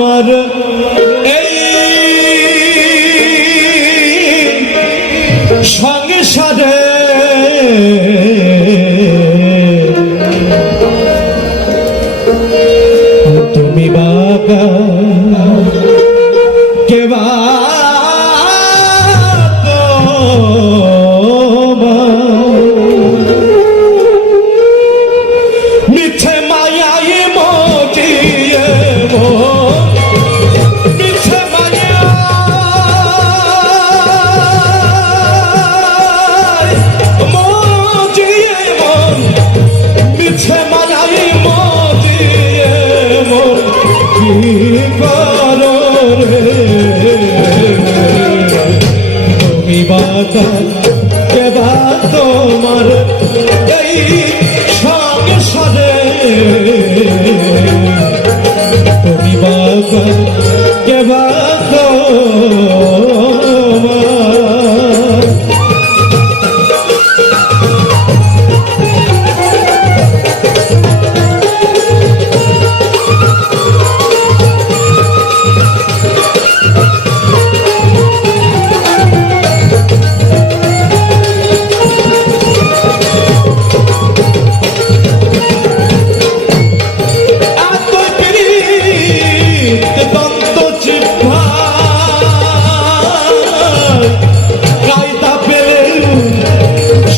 agora গেছে মায়াই মদিয়ে মোর কি করো রে। তুমি বাতাস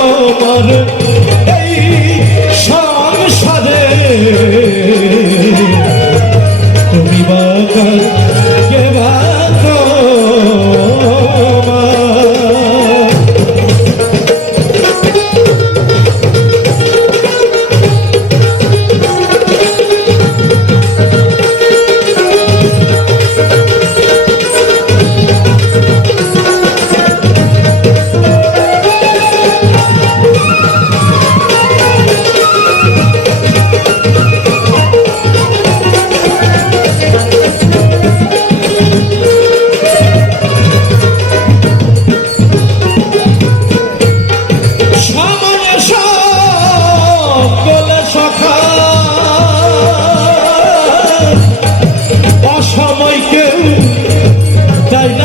তোমার এই সংসারে। তুমি বাগান চাই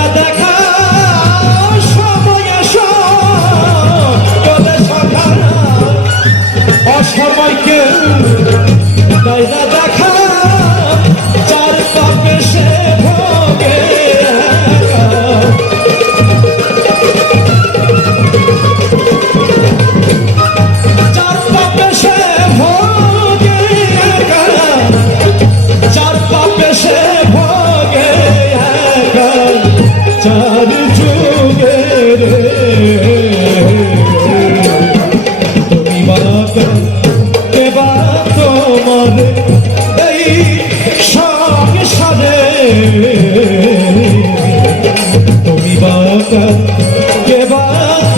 এই সংসারে তুমি বাকা কে বাত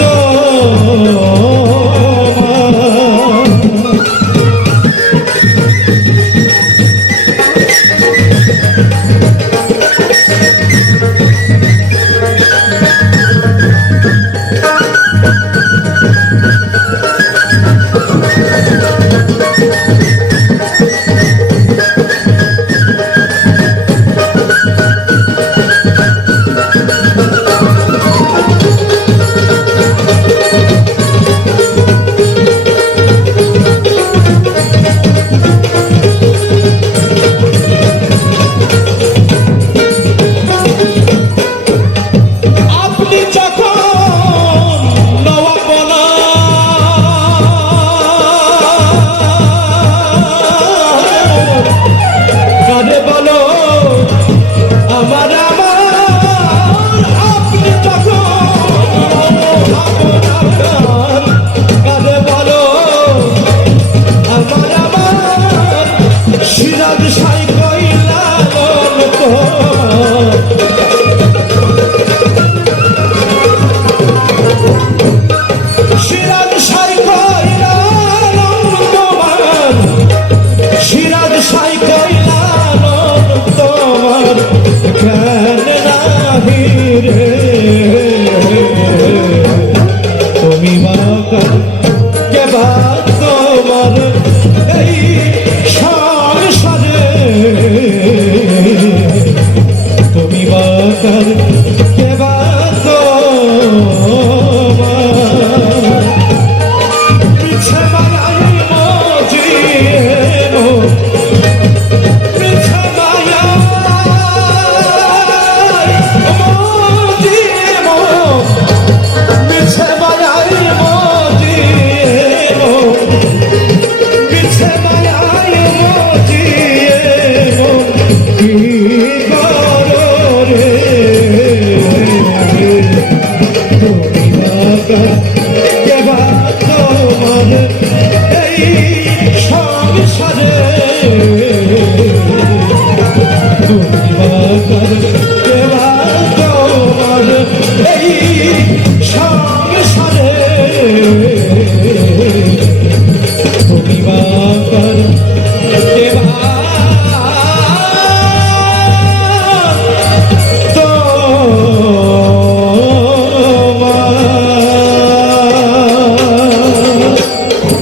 sabe